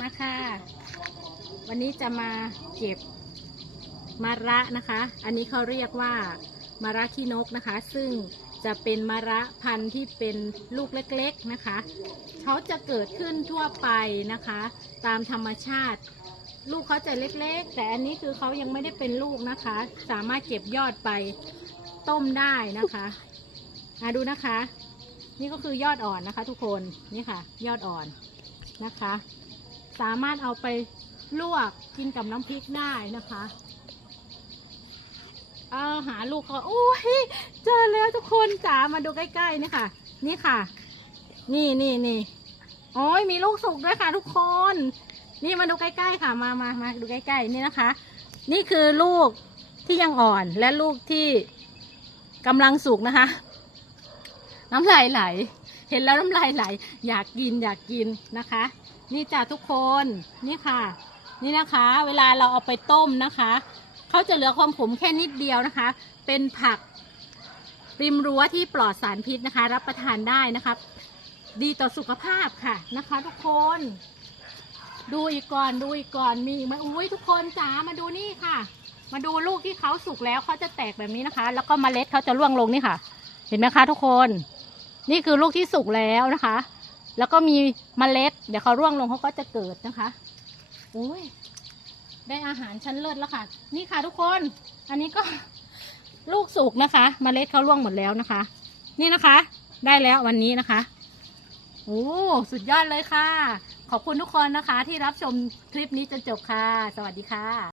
มาค่ะ วันนี้จะมาเก็บมะระนะคะ อันนี้เขาเรียกว่ามะระขี้นกนะคะ ซึ่งจะเป็นมะระพันธุ์ที่เป็นลูกเล็กๆนะคะ เขาจะเกิดขึ้นทั่วไปนะคะ ตามธรรมชาติ ลูกเขาจะเล็กๆ แต่อันนี้คือเขายังไม่ได้เป็นลูกนะคะ สามารถเก็บยอดไปต้มได้นะคะอะดูนะคะ นี่ก็คือยอดอ่อนนะคะ ทุกคน นี่ค่ะ ยอดอ่อนนะคะ สามารถเอาไปลวกกินกับน้ำพริกได้นะคะ เอาหาลูกเขาโอ้ยเจอแล้วทุกคนจ๋ามาดูใกล้ๆนี่ค่ะ นี่ค่ะ นี่นี่นี่โอ้ยมีลูกสุกด้วยค่ะ ทุกคน นี่มาดูใกล้ๆค่ะ มามามาดูใกล้ๆนี่นะคะ นี่คือลูกที่ยังอ่อนและลูกที่กำลังสุกนะคะ น้ำลายไหล เห็นแล้วน้ำลายไหล อยากกินอยากกินนะคะ นี่จ้ะทุกคนนี่ค่ะ นี่นะคะ เวลาเราเอาไปต้มนะคะเขาจะเหลือความขมแค่นิดเดียวนะคะ เป็นผักริมรั้วที่ปลอดสารพิษนะคะ รับประทานได้นะคะดีต่อสุขภาพค่ะนะคะ ทุกคน ดูอีกก่อนดูอีกก่อนมีอีกไหมอุ้ยทุกคนจ๋ามาดูนี่ค่ะ มาดูลูกที่เขาสุกแล้วเขาจะแตกแบบนี้นะคะ แล้วก็เมล็ดเขาจะร่วงลงนี่ค่ะ เห็นไหมคะทุกคน นี่คือลูกที่สุกแล้วนะคะ แล้วก็มีเมล็ด เดี๋ยวเขาร่วงลงเขาก็จะเกิดนะคะโอ้ยได้อาหารชั้นเลิศแล้วค่ะ นี่ค่ะทุกคน อันนี้ก็ลูกสุกนะคะเมล็ดเขาร่วงหมดแล้วนะคะ นี่นะคะ ได้แล้ววันนี้นะคะโอ้สุดยอดเลยค่ะ ขอบคุณทุกคนนะคะ ที่รับชมคลิปนี้จนจบค่ะ สวัสดีค่ะ